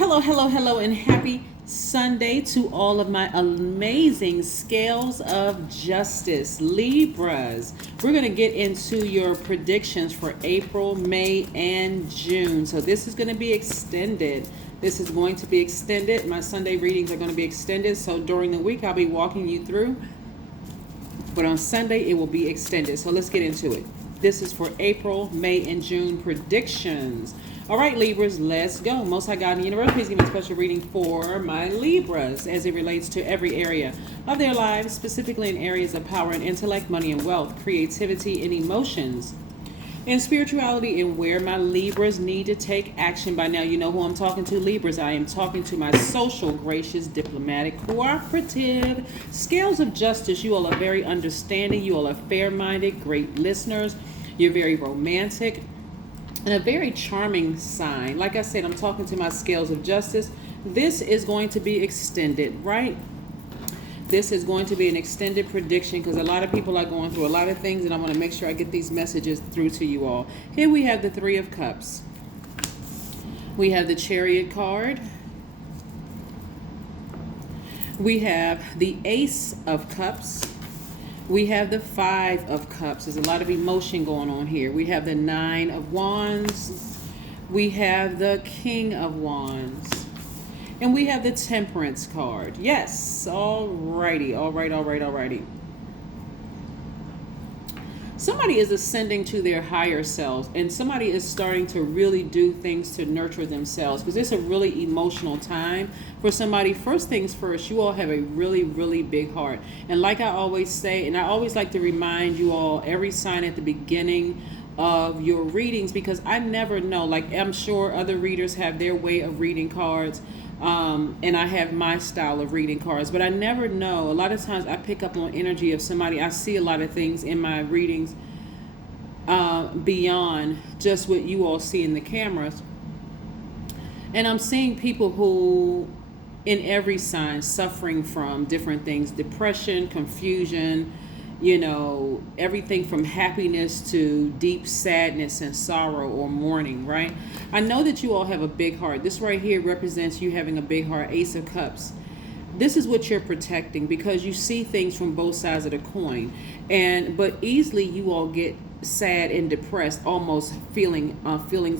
Hello, and happy Sunday to all of my amazing scales of justice, Libras. We're going to get into your predictions for April, May, and June. So this is going to be extended. This is going to be extended. My Sunday readings are going to be extended. So during the week, I'll be walking you through. But on Sunday, it will be extended. So let's get into it. This is for April, May, and June predictions. All right, Libras, let's go. Most High God in the universe, please give me a special reading for my Libras as it relates to every area of their lives, specifically in areas of power and intellect, money and wealth, creativity and emotions, and spirituality, and where my Libras need to take action. By now, you know who I'm talking to, Libras. I am talking to my social, gracious, diplomatic, cooperative scales of justice. You all are very understanding. You all are fair-minded, great listeners. You're very romantic and a very charming sign. Like I said, I'm talking to my scales of justice. This is going to be extended, right? This is going to be an extended prediction because a lot of people are going through a lot of things, and I want to make sure I get these messages through to you all. Here we have the Three of Cups. We have the Chariot card. We have the Ace of Cups. We have the Five of Cups. There's a lot of emotion going on here. We have the Nine of Wands. We have the King of Wands. And we have the Temperance card. Yes. Alrighty. Alrighty. Somebody is ascending to their higher selves, and somebody is starting to really do things to nurture themselves, because it's a really emotional time for somebody. First things first, you all have a really, really big heart. And like I always say, and I always like to remind you all every sign at the beginning of your readings, because I never know, like I'm sure other readers have their way of reading cards. And I have my style of reading cards, but I never know. A lot of times I pick up on energy of somebody. I see a lot of things in my readings beyond just what you all see in the cameras. And I'm seeing people who, in every sign, suffering from different things: depression, confusion, everything from happiness to deep sadness and sorrow or mourning, right? I know that you all have a big heart. This right here represents you having a big heart, Ace of Cups. This is what you're protecting, because you see things from both sides of the coin. But easily you all get sad and depressed, almost feelings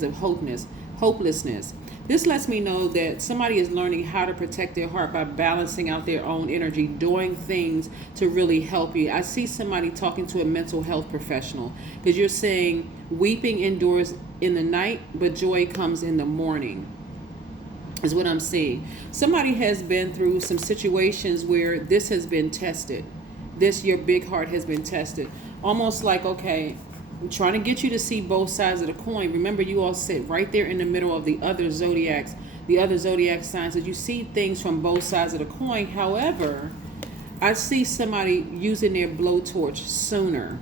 of hopelessness. This lets me know that somebody is learning how to protect their heart by balancing out their own energy, doing things to really help you. I see somebody talking to a mental health professional, because you're saying weeping endures in the night, but joy comes in the morning, is what I'm seeing. Somebody has been through some situations where this has been tested. Your big heart has been tested. Almost like, okay, I'm trying to get you to see both sides of the coin. Remember, you all sit right there in the middle of the other zodiac signs, that you see things from both sides of the coin. However, I see somebody using their blowtorch sooner,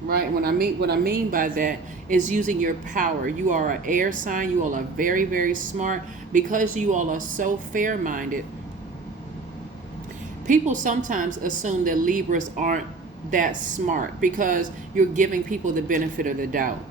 right? What I mean by that is using your power. You are an air sign. You all are very, very smart. Because you all are so fair-minded, people sometimes assume that Libras aren't that smart, because you're giving people the benefit of the doubt.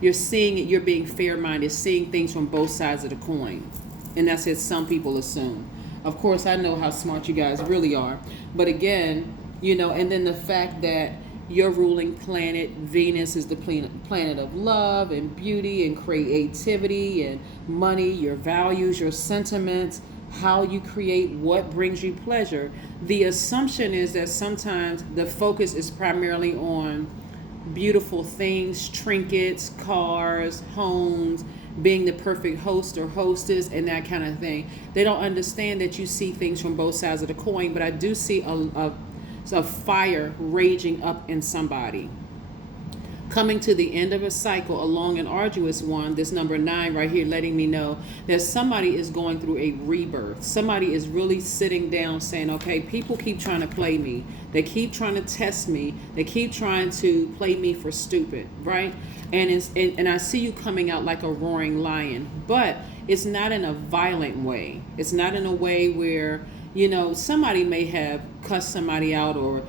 You're seeing it, you're being fair-minded, seeing things from both sides of the coin. And that's what some people assume. Of course, I know how smart you guys really are. But again, and then the fact that your ruling planet, Venus, is the planet of love and beauty and creativity and money, your values, your sentiments, how you create, what brings you pleasure. The assumption is that sometimes the focus is primarily on beautiful things, trinkets, cars, homes, being the perfect host or hostess, and that kind of thing. They don't understand that you see things from both sides of the coin. But I do see a fire raging up in somebody, coming to the end of a cycle, a long and arduous one. This number 9 right here letting me know that somebody is going through a rebirth. Somebody is really sitting down saying, okay, people keep trying to play me. They keep trying to test me. They keep trying to play me for stupid, right? And I see you coming out like a roaring lion, but it's not in a violent way. It's not in a way where, somebody may have cussed somebody out, or,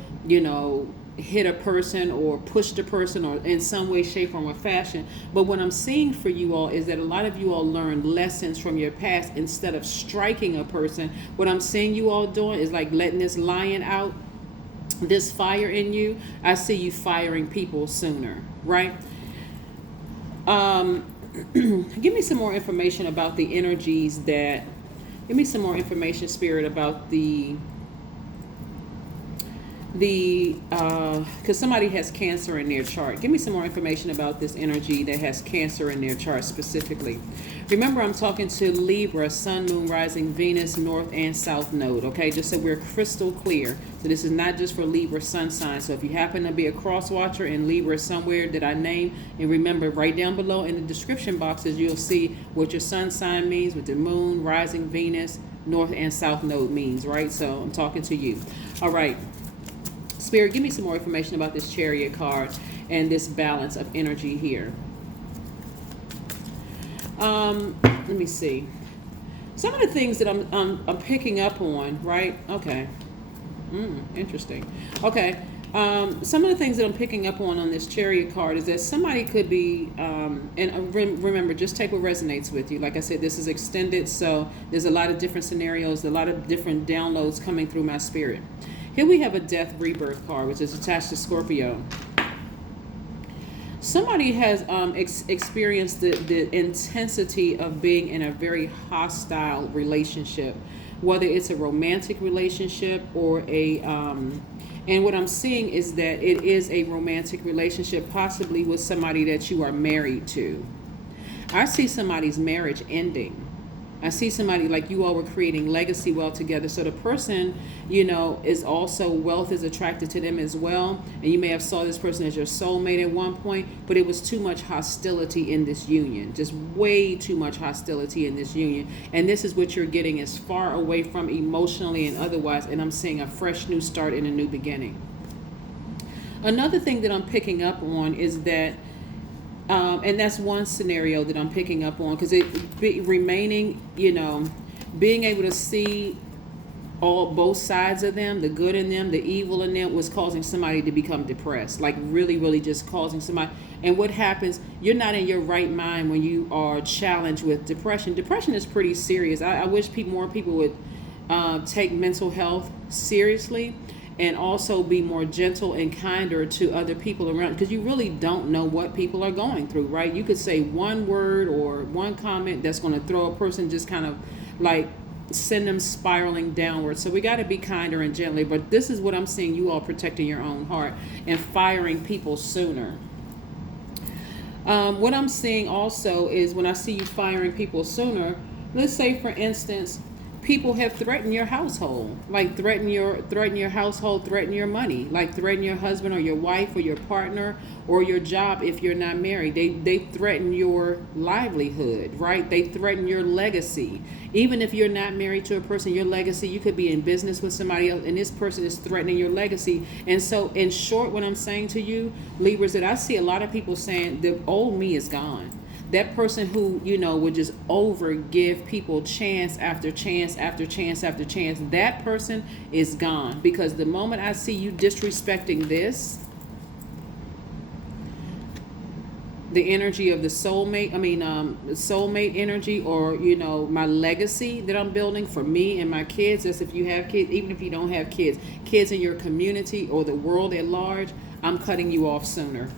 hit a person or pushed a person or in some way, shape, form, or fashion. But what I'm seeing for you all is that a lot of you all learned lessons from your past. Instead of striking a person, what I'm seeing you all doing is like letting this lion out, this fire in you. I see you firing people sooner, right? Give me some more information about the energies that, give me some more information, Spirit, about the because somebody has Cancer in their chart. Give me some more information about this energy that has Cancer in their chart specifically. Remember, I'm talking to Libra, Sun, Moon, Rising, Venus, North and South Node, okay? Just so we're crystal clear. So this is not just for Libra Sun sign. So if you happen to be a cross watcher in Libra somewhere that I name, and remember, right down below in the description boxes, you'll see what your Sun sign means, what the Moon, Rising, Venus, North and South Node means, right? So I'm talking to you. All right. Spirit, give me some more information about this Chariot card and this balance of energy here. Let me see. Some of the things that I'm picking up on, right? Okay. Interesting. Okay. Some of the things that I'm picking up on this Chariot card is that somebody could be, and remember, just take what resonates with you. Like I said, this is extended, so there's a lot of different scenarios, a lot of different downloads coming through my spirit. Here we have a Death Rebirth card, which is attached to Scorpio. Somebody has experienced the intensity of being in a very hostile relationship, whether it's a romantic relationship or a, and what I'm seeing is that it is a romantic relationship, possibly with somebody that you are married to. I see somebody's marriage ending. I see somebody like you all were creating legacy wealth together. So the person, you know, is also, wealth is attracted to them as well. And you may have saw this person as your soulmate at one point, but it was too much hostility in this union, just way too much hostility in this union. And this is what you're getting as far away from emotionally and otherwise. And I'm seeing a fresh new start and a new beginning. Another thing that I'm picking up on is that and that's one scenario that I'm picking up on, because remaining, you know, being able to see both sides of them, the good in them, the evil in them, was causing somebody to become depressed, like really, really just causing somebody. And what happens, you're not in your right mind when you are challenged with depression. Depression is pretty serious. I wish more people would take mental health seriously, and also be more gentle and kinder to other people around, because you really don't know what people are going through, right? You could say one word or one comment that's going to throw a person, just kind of like send them spiraling downward. So we got to be kinder and gentler. But this is what I'm seeing, you all protecting your own heart and firing people sooner. What I'm seeing also is, when I see you firing people sooner, let's say for instance, people have threatened your household, like threaten your household, threaten your money, like threaten your husband or your wife or your partner or your job if you're not married. They threaten your livelihood, right? They threaten your legacy. Even if you're not married to a person, your legacy, you could be in business with somebody else and this person is threatening your legacy. And so in short, what I'm saying to you, Libras, that I see a lot of people saying the old me is gone. That person who, you know, would just give people chance after chance after chance after chance, that person is gone. Because the moment I see you disrespecting this, the energy of the soulmate, soulmate energy, or, you know, my legacy that I'm building for me and my kids, that's if you have kids, even if you don't have kids in your community or the world at large, I'm cutting you off sooner.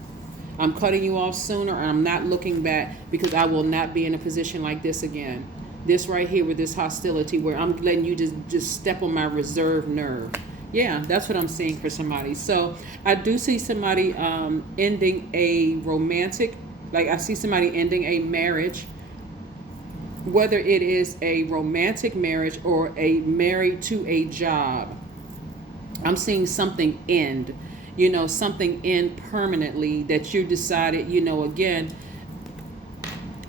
I'm cutting you off sooner, and I'm not looking back, because I will not be in a position like this again. This right here with this hostility, where I'm letting you just step on my reserve nerve. Yeah, that's what I'm seeing for somebody. So I do see somebody ending a romantic, like I see somebody ending a marriage, whether it is a romantic marriage or a married to a job. I'm seeing something end. You know, something end permanently, that you decided, you know, again,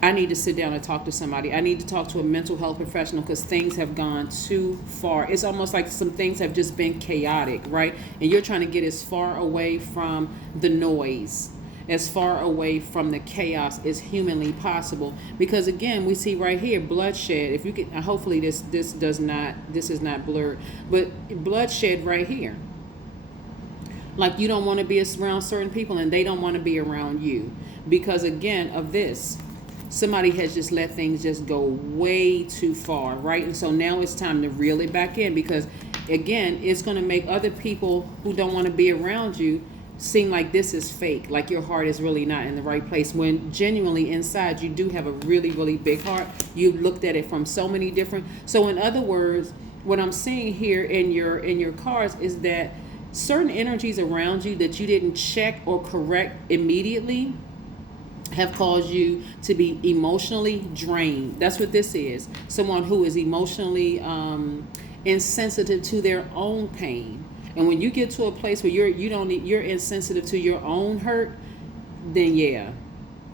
I need to sit down and talk to somebody. I need to talk to a mental health professional, because things have gone too far. It's almost like some things have just been chaotic, right? And you're trying to get as far away from the noise, as far away from the chaos as humanly possible. Because again, we see right here bloodshed. If you can, hopefully this is not blurred, but bloodshed right here. Like you don't want to be around certain people and they don't want to be around you. Because again, of this, somebody has just let things just go way too far, right? And so now it's time to reel it back in, because again, it's going to make other people who don't want to be around you seem like this is fake, like your heart is really not in the right place, when genuinely inside you do have a really, really big heart. You've looked at it from so many different. So in other words, what I'm seeing here in your cards is that certain energies around you that you didn't check or correct immediately have caused you to be emotionally drained. That's what this is. Someone who is emotionally insensitive to their own pain. And when you get to a place where you're insensitive to your own hurt,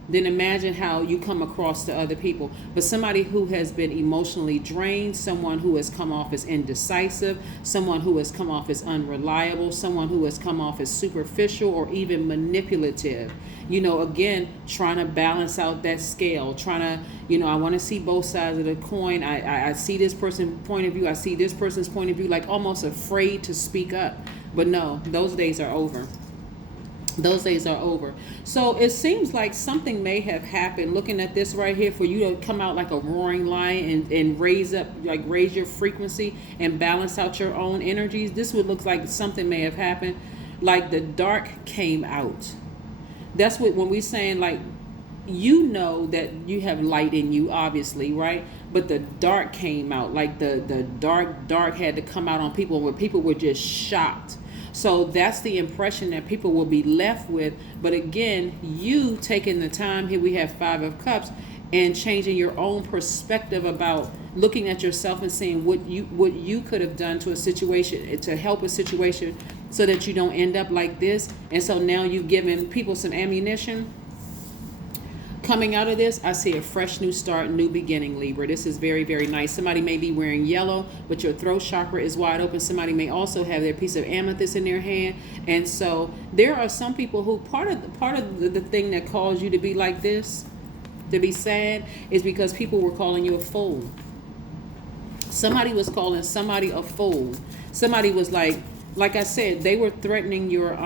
then imagine how you come across to other people. But somebody who has been emotionally drained, someone who has come off as indecisive, someone who has come off as unreliable, someone who has come off as superficial or even manipulative. Again, trying to balance out that scale, trying to, I want to see both sides of the coin. I see this person's point of view. I see this person's point of view, like almost afraid to speak up. But no, those days are over. Those days are over. So it seems like something may have happened, looking at this right here, for you to come out like a roaring lion and raise your frequency and balance out your own energies. This would look like something may have happened, like the dark came out. That's what, when we're saying, like, that you have light in you, obviously, right? But the dark came out, like the dark had to come out on people, where people were just shocked. So that's the impression that people will be left with. But again, you taking the time, here we have 5 of Cups, and changing your own perspective about looking at yourself and seeing what you could have done to a situation, to help a situation, so that you don't end up like this. And so now you've given people some ammunition. Coming out of this, I see a fresh new start, new beginning, Libra. This is very, very nice. Somebody may be wearing yellow, but your throat chakra is wide open. Somebody may also have their piece of amethyst in their hand. And so there are some people who part of the thing that caused you to be like this, to be sad, is because people were calling you a fool. Somebody was calling somebody a fool. Somebody was like I said, they were threatening your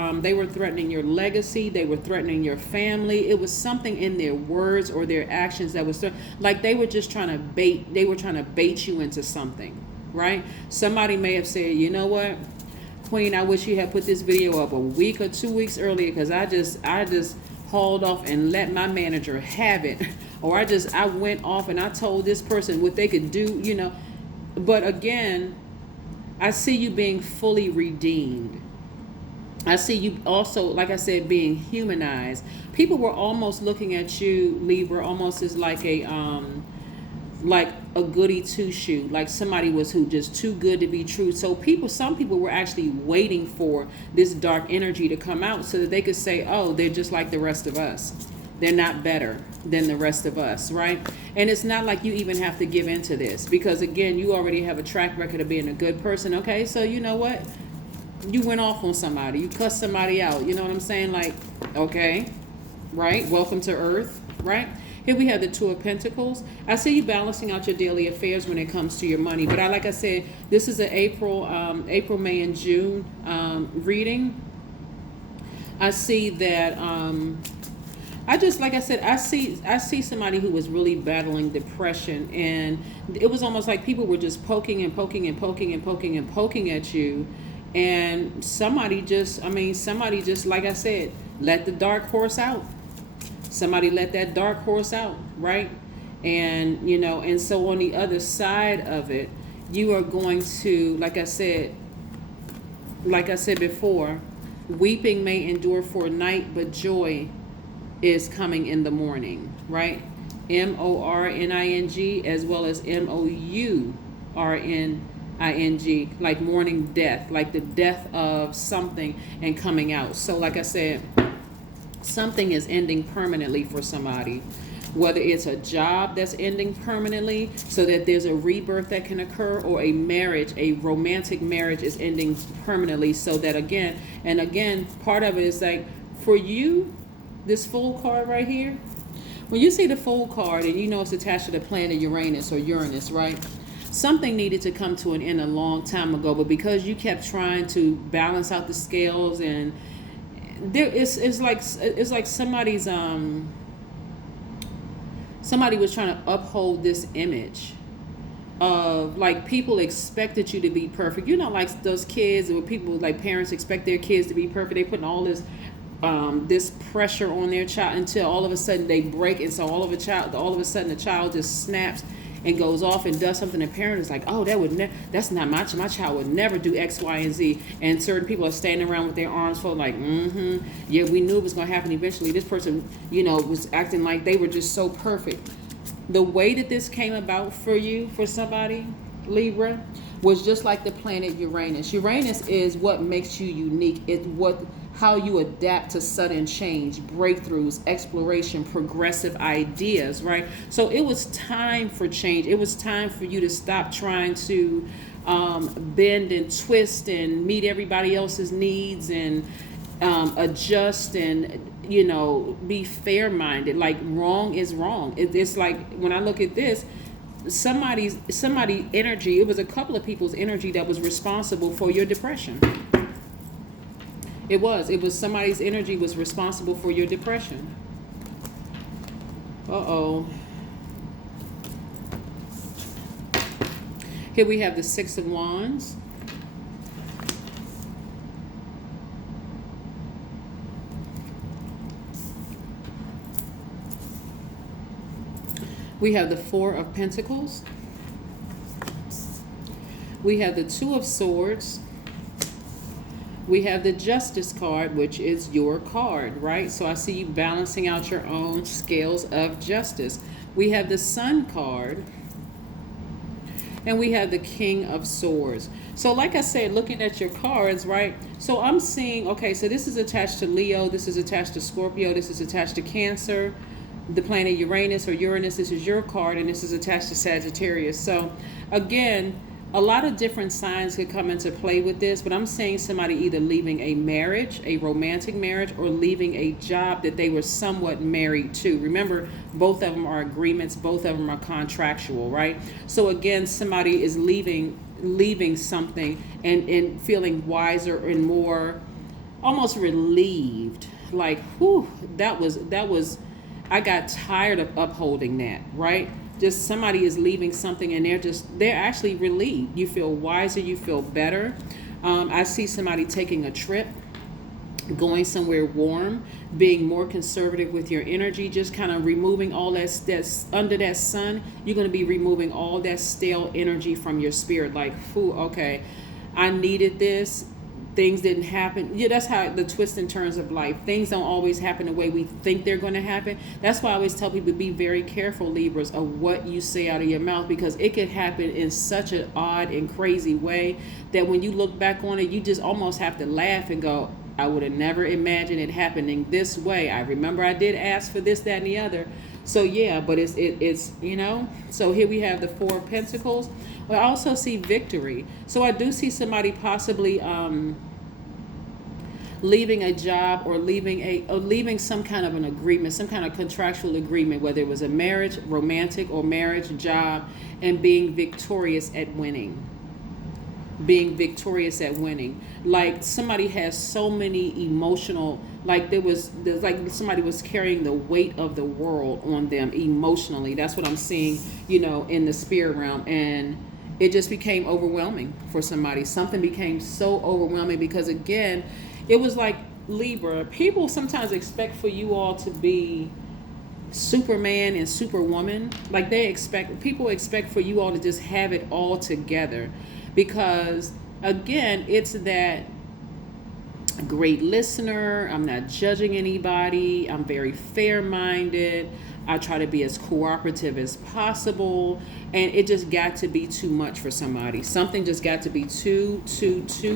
legacy. They were threatening your family. It was something in their words or their actions that was like they were just trying to bait you into something, right? Somebody may have said, you know what, Queen, I wish you had put this video up a week or 2 weeks earlier, because I just hauled off and let my manager have it. Or I went off and I told this person what they could do, But again, I see you being fully redeemed. I see you also, like I said, being humanized. People were almost looking at you, Libra, almost as like a goody two-shoe, like somebody was who just too good to be true. So some people were actually waiting for this dark energy to come out so that they could say, oh, they're just like the rest of us. They're not better than the rest of us, right? And it's not like you even have to give into this, because again, you already have a track record of being a good person. Okay, so you know what? You went off on somebody, you cussed somebody out. You know what I'm saying? Like, okay, right? Welcome to Earth, right? Here we have the 2 of Pentacles. I see you balancing out your daily affairs when it comes to your money. But like I said, this is an April, May, and June reading. I see that. I see somebody who was really battling depression, and it was almost like people were just poking and poking and poking and poking and poking at you. And somebody just, like I said, let the dark horse out. Somebody let that dark horse out, right? And, and so on the other side of it, you are going to, like I said before, weeping may endure for a night, but joy is coming in the morning, right? MORNING as well as MOURNING, like morning death, like the death of something and coming out. So like I said, something is ending permanently for somebody, whether it's a job that's ending permanently so that there's a rebirth that can occur, or a marriage, a romantic marriage is ending permanently, so that again, part of it is like, for you, this Fool card right here, when you see the Fool card and it's attached to the planet Uranus or Uranus, right? Something needed to come to an end a long time ago, but because you kept trying to balance out the scales, and it's like somebody was trying to uphold this image of, like, people expected you to be perfect. You're not like those kids, or people, like parents expect their kids to be perfect. They putting all this pressure on their child until all of a sudden they break, and so all of a sudden the child just snaps and goes off and does something. The parent is like, oh, that's not my child would never do X, Y, and Z. And certain people are standing around with their arms folded, like, yeah, we knew it was going to happen eventually. This person, was acting like they were just so perfect. The way that this came about for you, for somebody, Libra, was just like the planet Uranus. Uranus is what makes you unique. It's how you adapt to sudden change, breakthroughs, exploration, progressive ideas, right? So it was time for change. It was time for you to stop trying to bend and twist and meet everybody else's needs, and adjust, and be fair-minded. Like, wrong is wrong. It's like, when I look at this, somebody energy, it was a couple of people's energy that was responsible for your depression. It was somebody's energy was responsible for your depression. Here we have the Six of Wands. We have the Four of Pentacles. We have the Two of Swords. We have the Justice card, which is your card, right? So I see you balancing out your own scales of justice. We have the Sun card. And we have the King of Swords. So like I said, looking at your cards, right? So I'm seeing, okay, so this is attached to Leo. This is attached to Scorpio. This is attached to Cancer. The planet Uranus or Uranus, this is your card, and this is attached to Sagittarius. So again, a lot of different signs could come into play with this, but I'm seeing somebody either leaving a marriage, a romantic marriage, or leaving a job that they were somewhat married to. Remember, both of them are agreements, both of them are contractual, right? So again, somebody is leaving something and feeling wiser and more almost relieved. Like, whew, that was I got tired of upholding that, right? Just somebody is leaving something, and they're actually relieved. You feel wiser, you feel better. I see somebody taking a trip, going somewhere warm, being more conservative with your energy, just kind of removing all that's under that sun. You're going to be removing all that stale energy from your spirit. Like, phew, okay, I needed this. Things didn't happen. Yeah, that's how the twists and turns of life. Things don't always happen the way we think they're going to happen. That's why I always tell people to be very careful, Libras, of what you say out of your mouth, because it could happen in such an odd and crazy way that when you look back on it, you just almost have to laugh and go, I would have never imagined it happening this way. I remember I did ask for this, that, and the other. So yeah, but it's so here we have the Four of Pentacles. I also see victory. So I do see somebody possibly leaving a job, or leaving some kind of an agreement, some kind of contractual agreement, whether it was a marriage, romantic or marriage, job, and being victorious at winning. Like, somebody has so many emotional, like there's like somebody was carrying the weight of the world on them emotionally. That's what I'm seeing, in the spirit realm. And it just became overwhelming for somebody. Something became so overwhelming because, again, it was like, Libra, people sometimes expect for you all to be Superman and Superwoman. Like, people expect for you all to just have it all together. Because, again, it's that great listener. I'm not judging anybody. I'm very fair-minded. I try to be as cooperative as possible, and it just got to be too much for somebody. Something just got to be too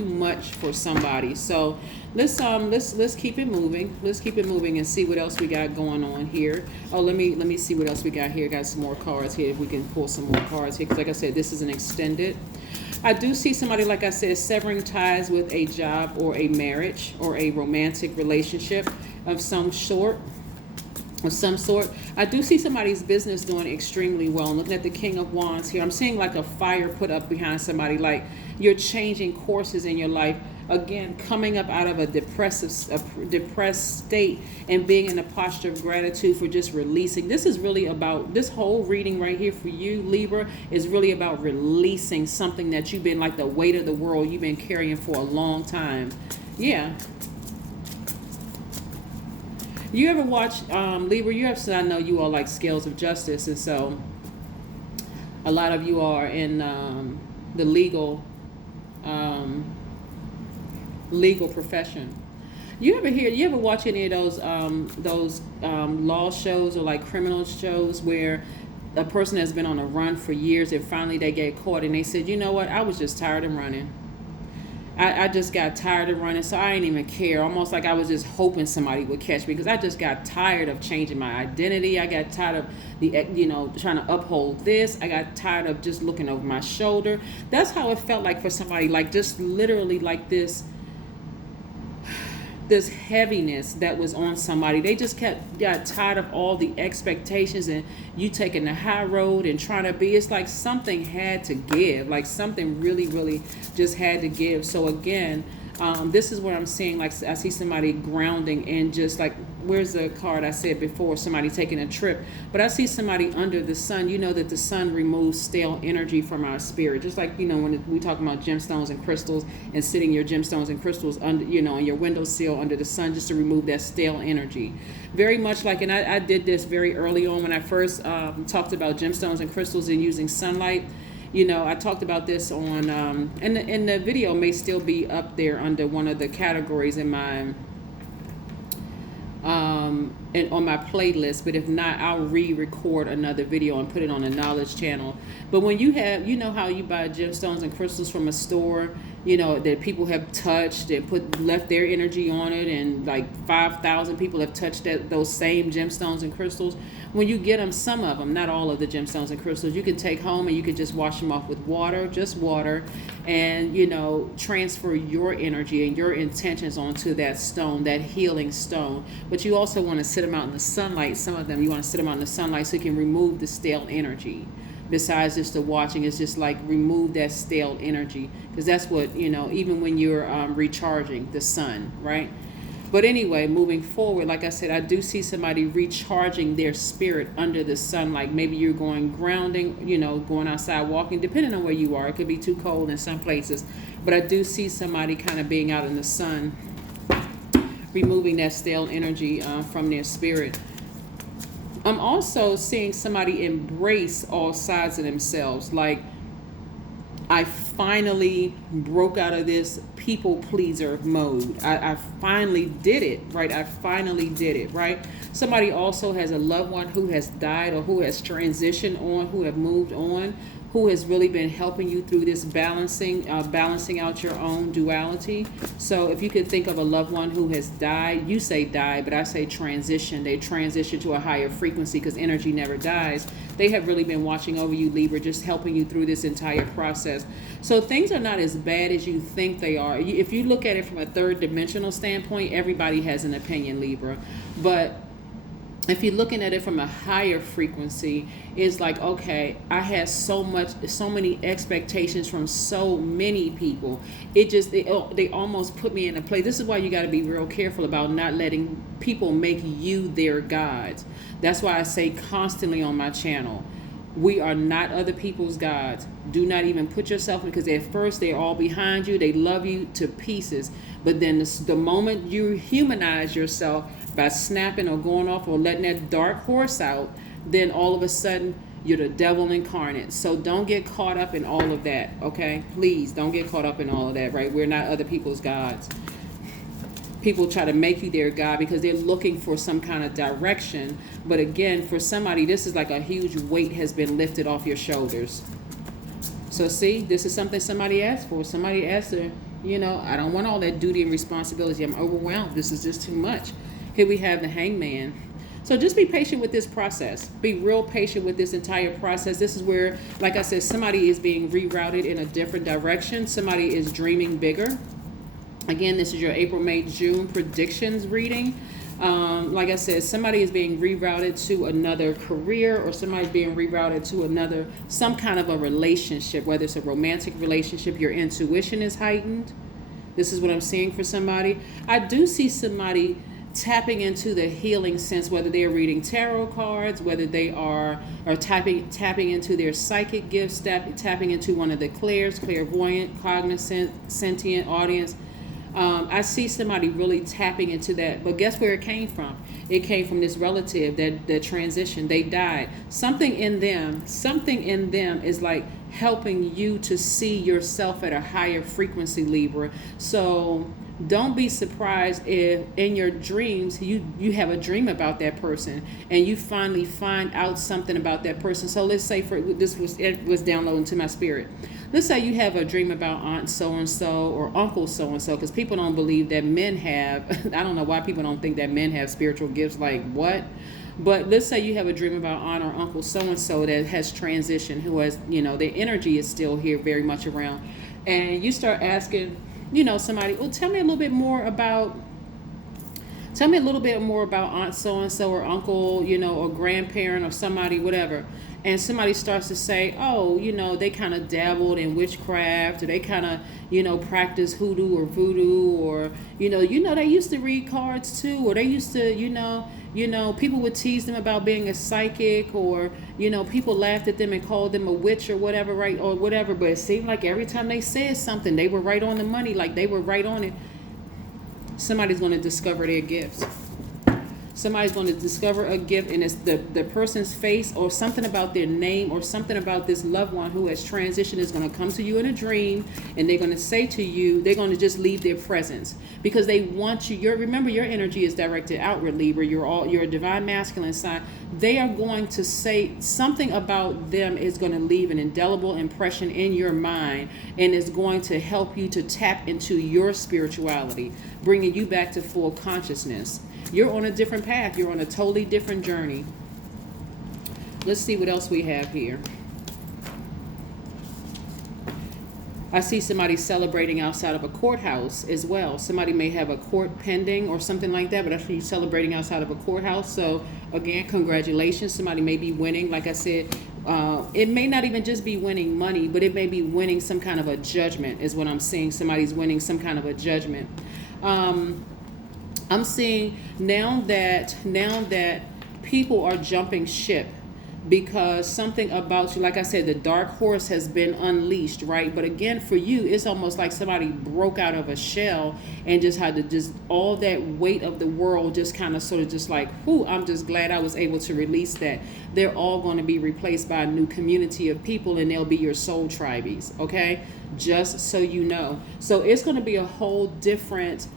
much for somebody. So let's keep it moving. Let's keep it moving and see what else we got going on here. Oh, let me see what else we got here. Got some more cards here. If we can pull some more cards here, because like I said, this is an extended. I do see somebody, like I said, severing ties with a job or a marriage or a romantic relationship of some sort. of some sort. I do see somebody's business doing extremely well. I'm looking at the King of Wands here. I'm seeing like a fire put up behind somebody, like you're changing courses in your life. Again, coming up out of a depressed state and being in a posture of gratitude for just releasing. This is really about, this whole reading right here for you, Libra, is really about releasing something that you've been, like the weight of the world you've been carrying for a long time. Yeah. You ever watch, Libra, you have, I know you all like Scales of Justice, and so a lot of you are in the legal profession. You ever watch any of those law shows or like criminal shows where a person has been on a run for years and finally they get caught and they said, you know what, I was just tired of running. I just got tired of running, so I didn't even care. Almost like I was just hoping somebody would catch me because I just got tired of changing my identity. I got tired of trying to uphold this. I got tired of just looking over my shoulder. That's how it felt like for somebody, like just literally like this heaviness that was on somebody. They just got tired of all the expectations and you taking the high road and trying to be, it's like something had to give, like something really, really just had to give. So again, this is what I'm seeing. Like I see somebody grounding and just like, where's the card I said before, somebody taking a trip, but I see somebody under the sun. You know that the sun removes stale energy from our spirit, just like, when we talk about gemstones and crystals and sitting your gemstones and crystals under, on your windowsill under the sun, just to remove that stale energy. Very much like, and I did this very early on when I first talked about gemstones and crystals and using sunlight. I talked about this on, and the video may still be up there under one of the categories in my, and on my playlist, but if not, I'll re-record another video and put it on the knowledge channel. But when you have, how you buy gemstones and crystals from a store, that people have touched and left their energy on it, and like 5,000 people have touched those same gemstones and crystals. When you get them, some of them, not all of the gemstones and crystals, you can take home and you can just wash them off with water, just water, and transfer your energy and your intentions onto that stone, that healing stone. But you also want to sit them out in the sunlight. Some of them you want to sit them out in the sunlight so you can remove the stale energy. Besides just the watching, it's just like remove that stale energy, because that's what, even when you're recharging the sun, right? But anyway, moving forward, like I said, I do see somebody recharging their spirit under the sun. Like maybe you're going grounding, going outside walking, depending on where you are. It could be too cold in some places. But I do see somebody kind of being out in the sun, removing that stale energy from their spirit. I'm also seeing somebody embrace all sides of themselves. Like, I finally broke out of this people pleaser mode. I finally did it, right? I finally did it, right? Somebody also has a loved one who has died or who has transitioned on, who have moved on, who has really been helping you through this balancing out your own duality. So if you could think of a loved one who has died, you say died, but I say transition. They transition to a higher frequency because energy never dies. They have really been watching over you, Libra, just helping you through this entire process. So things are not as bad as you think they are. If you look at it from a third dimensional standpoint, everybody has an opinion, Libra. But if you're looking at it from a higher frequency, it's like, okay, I had so many expectations from so many people. They almost put me in a place. This is why you got to be real careful about not letting people make you their gods. That's why I say constantly on my channel, we are not other people's gods. Do not even put yourself in, because at first they're all behind you. They love you to pieces. But then the moment you humanize yourself by snapping or going off or letting that dark horse out, then all of a sudden you're the devil incarnate. So don't get caught up in all of that, okay? Please don't get caught up in all of that, right? We're not other people's gods. People try to make you their God because they're looking for some kind of direction. But again, for somebody, this is like a huge weight has been lifted off your shoulders. So see, this is something somebody asked for. Somebody asked her, I don't want all that duty and responsibility. I'm overwhelmed. This is just too much. Here we have the Hangman. So just be patient with this process. Be real patient with this entire process. This is where, like I said, somebody is being rerouted in a different direction. Somebody is dreaming bigger. Again, this is your April, May, June predictions reading. Like I said, somebody is being rerouted to another career, or somebody's being rerouted to some kind of a relationship, whether it's a romantic relationship. Your intuition is heightened. This is what I'm seeing for somebody. I do see somebody tapping into the healing sense, whether they're reading tarot cards, whether they are tapping into their psychic gifts, tapping into one of the clairvoyant, cognizant, sentient audience. I see somebody really tapping into that. But guess where it came from? It came from this relative that transitioned. They died. Something in them is like helping you to see yourself at a higher frequency, Libra. So don't be surprised if in your dreams you have a dream about that person and you finally find out something about that person. So let's say it was downloading to my spirit. Let's say you have a dream about Aunt so-and-so or Uncle so-and-so, because people don't believe that men have, I don't know why people don't think that men have spiritual gifts, like what? But let's say you have a dream about Aunt or Uncle so-and-so that has transitioned, who has, their energy is still here very much around. And you start asking, somebody, well, tell me a little bit more about Aunt so-and-so or uncle, or grandparent or somebody, whatever. And somebody starts to say, oh, they kind of dabbled in witchcraft, or they kind of, practice hoodoo or voodoo, or, they used to read cards too, or they used to, people would tease them about being a psychic, or, people laughed at them and called them a witch or whatever, right? Or whatever. But it seemed like every time they said something, they were right on the money, like they were right on it. Somebody's going to discover their gifts. Somebody's going to discover a gift, and it's the person's face, or something about their name, or something about this loved one who has transitioned is going to come to you in a dream, and they're going to say to you, they're going to just leave their presence because they want you. Remember, your energy is directed outward, Libra. You're a divine masculine sign. They are going to say something about them is going to leave an indelible impression in your mind, and is going to help you to tap into your spirituality, bringing you back to full consciousness. You're on a different path. You're on a totally different journey. Let's see what else we have here. I see somebody celebrating outside of a courthouse as well. Somebody may have a court pending or something like that, but I see you celebrating outside of a courthouse. So again, congratulations. Somebody may be winning. Like I said, it may not even just be winning money, but it may be winning some kind of a judgment is what I'm seeing. Somebody's winning some kind of a judgment. I'm seeing now that people are jumping ship because something about you, like I said, the dark horse has been unleashed, right? But again, for you, it's almost like somebody broke out of a shell and just had to all that weight of the world just kind of sort of just like, whoo, I'm just glad I was able to release that. They're all going to be replaced by a new community of people, and they'll be your soul tribes, okay? Just so you know. So it's going to be a whole different...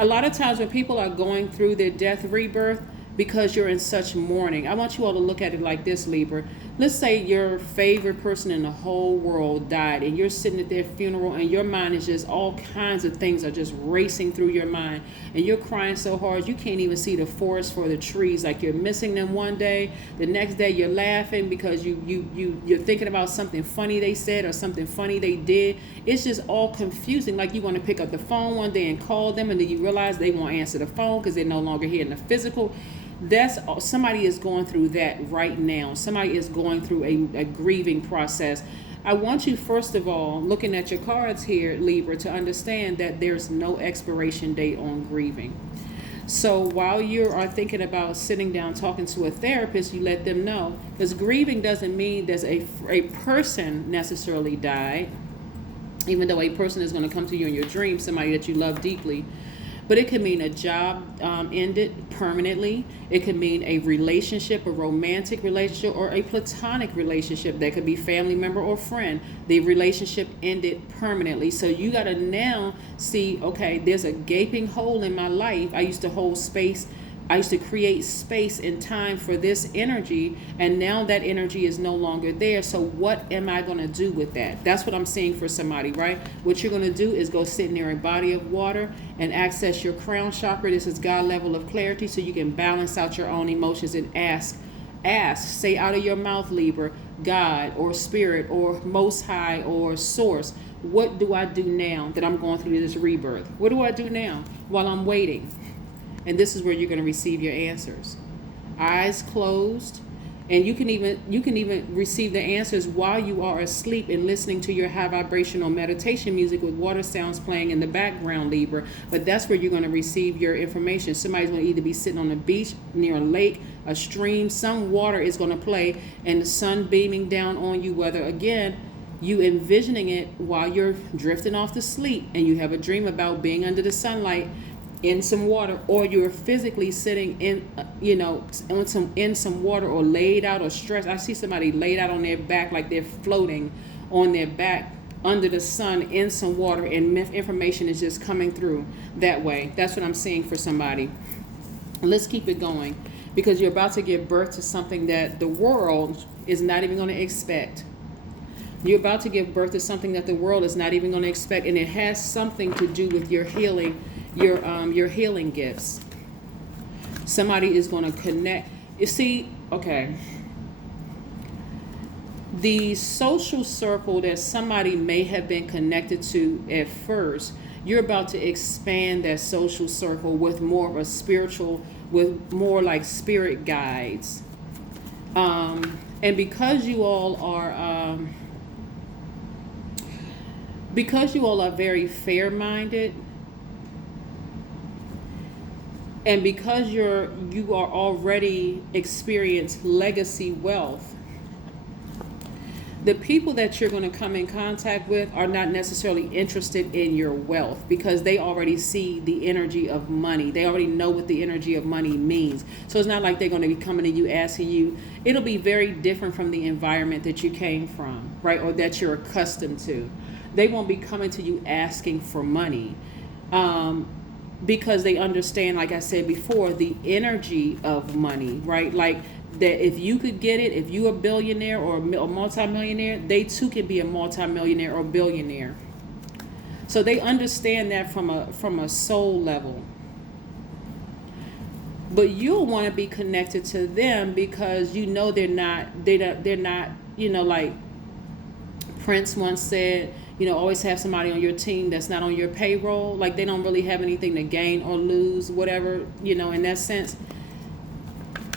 A lot of times when people are going through their death rebirth, because you're in such mourning, I want you all to look at it like this, Libra. Let's say your favorite person in the whole world died, and you're sitting at their funeral, and your mind is just all kinds of things are just racing through your mind, and you're crying so hard you can't even see the forest for the trees. Like you're missing them one day, the next day you're laughing because you're thinking about something funny they said or something funny they did. It's just all confusing. Like you want to pick up the phone one day and call them, and then you realize they won't answer the phone because they're no longer here in the physical. Somebody is going through that right now. Somebody is going through a grieving process. I want you, first of all, looking at your cards here, Libra, to understand that there's no expiration date on grieving. So while you are thinking about sitting down talking to a therapist, you let them know, because grieving doesn't mean there's a person necessarily died, even though a person is going to come to you in your dreams, somebody that you love deeply. But it could mean a job ended permanently. It could mean a relationship, a romantic relationship, or a platonic relationship. That could be family member or friend. The relationship ended permanently. So you got to now see, okay, there's a gaping hole in my life. I used to hold space. I used to create space and time for this energy, and now that energy is no longer there. So what am I going to do with that? That's what I'm seeing for somebody, right? What you're going to do is go sit near a body of water and access your crown chakra. This is God level of clarity, so you can balance out your own emotions and ask, say out of your mouth, Libra, God or Spirit or Most High or Source, what do I do now that I'm going through this rebirth? What do I do now while I'm waiting? and this is where you're going to receive your answers. Eyes closed, and you can even receive the answers while you are asleep and listening to your high vibrational meditation music with water sounds playing in the background, Libra. But that's where you're going to receive your information. Somebody's going to either be sitting on a beach, near a lake, a stream, some water is going to play, and the sun beaming down on you, whether, again, you envisioning it while you're drifting off to sleep and you have a dream about being under the sunlight in some water, or you're physically sitting in, in some water, or laid out or stretched. I see somebody laid out on their back like they're floating on their back under the sun in some water, and information is just coming through that way. That's what I'm seeing for somebody. Let's keep it going, because you're about to give birth to something that the world is not even going to expect. You're about to give birth to something that the world is not even going to expect, and it has something to do with your healing, your healing gifts. Somebody is going to connect. You see, okay. The social circle that somebody may have been connected to at first, you're about to expand that social circle with more of a spiritual, with more like spirit guides. And because you all are very fair-minded, and because you are already experienced legacy wealth, the people that you're going to come in contact with are not necessarily interested in your wealth, because they already see the energy of money. They already know what the energy of money means. So it's not like they're going to be coming to you asking you. It'll be very different from the environment that you came from, right? Or that you're accustomed to. They won't be coming to you asking for money, because they understand, like I said before, the energy of money, right? Like that if you could get it, if you're a billionaire or a multimillionaire, they too can be a multimillionaire or billionaire. So they understand that from a soul level. But you'll want to be connected to them, because you know they're not, like Prince once said, always have somebody on your team that's not on your payroll. Like they don't really have anything to gain or lose, whatever, in that sense.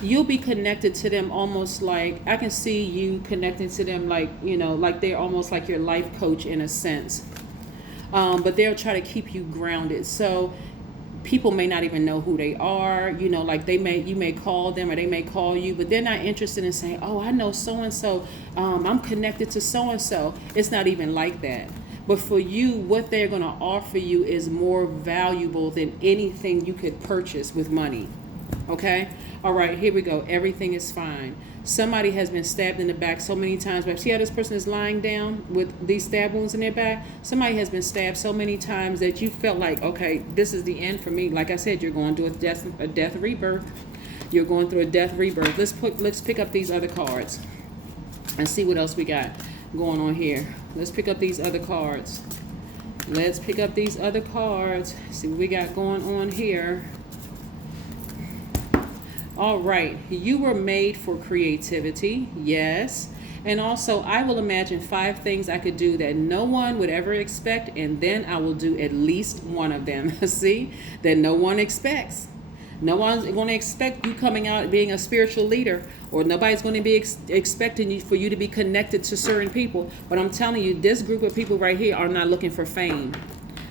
You'll be connected to them almost like, I can see you connecting to them like, like they're almost like your life coach in a sense. But they'll try to keep you grounded. So people may not even know who they are, like you may call them or they may call you, but they're not interested in saying, oh, I know so-and-so, I'm connected to so-and-so. It's not even like that. But for you, what they're going to offer you is more valuable than anything you could purchase with money. Okay? All right, here we go. Everything is fine. Somebody has been stabbed in the back so many times. See how this person is lying down with these stab wounds in their back? Somebody has been stabbed so many times that you felt like, okay, this is the end for me. Like I said, you're going through a death rebirth. You're going through a death rebirth. Let's pick up these other cards and see what else we got going on here. Let's pick up these other cards. See what we got going on here. All right, you were made for creativity, yes. And also, I will imagine 5 things I could do that no one would ever expect, and then I will do at least one of them. See, that no one expects. No one's going to expect you coming out being a spiritual leader, or nobody's going to be expecting you for you to be connected to certain people. But I'm telling you, this group of people right here are not looking for fame.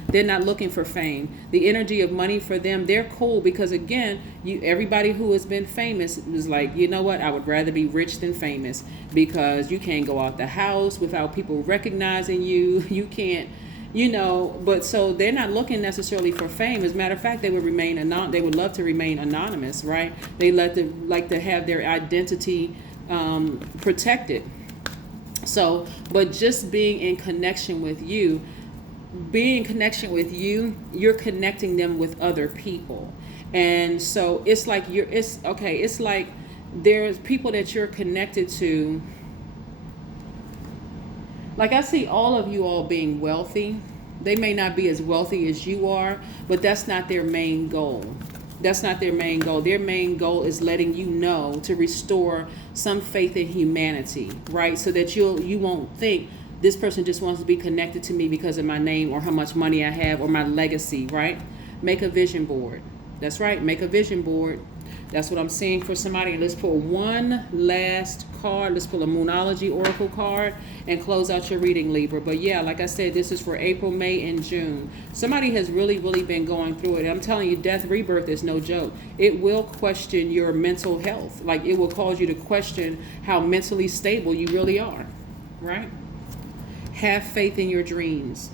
They're not looking for fame. The energy of money for them, they're cool, because again, everybody who has been famous is like, you know what, I would rather be rich than famous, because you can't go out the house without people recognizing you. You can't, but so they're not looking necessarily for fame. As a matter of fact, they would love to remain anonymous, right? They like to have their identity protected. So, but just being in connection with you, you're connecting them with other people. And so it's like it's like there's people that you're connected to. Like I see all of you all being wealthy. They may not be as wealthy as you are, but that's not their main goal. Their main goal is letting you know, to restore some faith in humanity, right? So that you won't think this person just wants to be connected to me because of my name or how much money I have or my legacy, right? Make a vision board. That's right. Make a vision board. That's what I'm seeing for somebody. Let's pull one last card. Let's pull a Moonology Oracle card and close out your reading, Libra. But yeah, like I said, this is for April, May, and June. Somebody has really, really been going through it. I'm telling you, death, rebirth is no joke. It will question your mental health. Like, it will cause you to question how mentally stable you really are, right? Have faith in your dreams.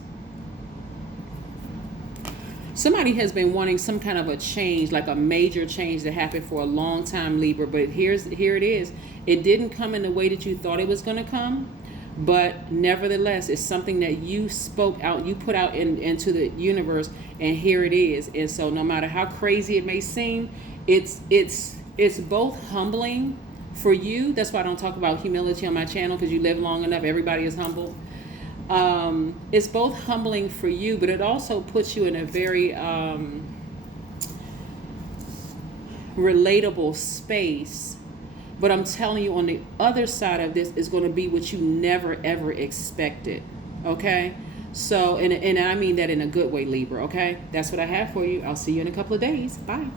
Somebody has been wanting some kind of a change, like a major change to happen for a long time, Libra. But here it is. It didn't come in the way that you thought it was going to come. But nevertheless, it's something that you spoke out, you put out into the universe, and here it is. And so no matter how crazy it may seem, it's both humbling for you. That's why I don't talk about humility on my channel, because you live long enough, everybody is humble. It's both humbling for you, but it also puts you in a very relatable space. But I'm telling you, on the other side of this is going to be what you never ever expected. Okay, so and I mean that in a good way, Libra. Okay, that's what I have for you. I'll see you in a couple of days. Bye.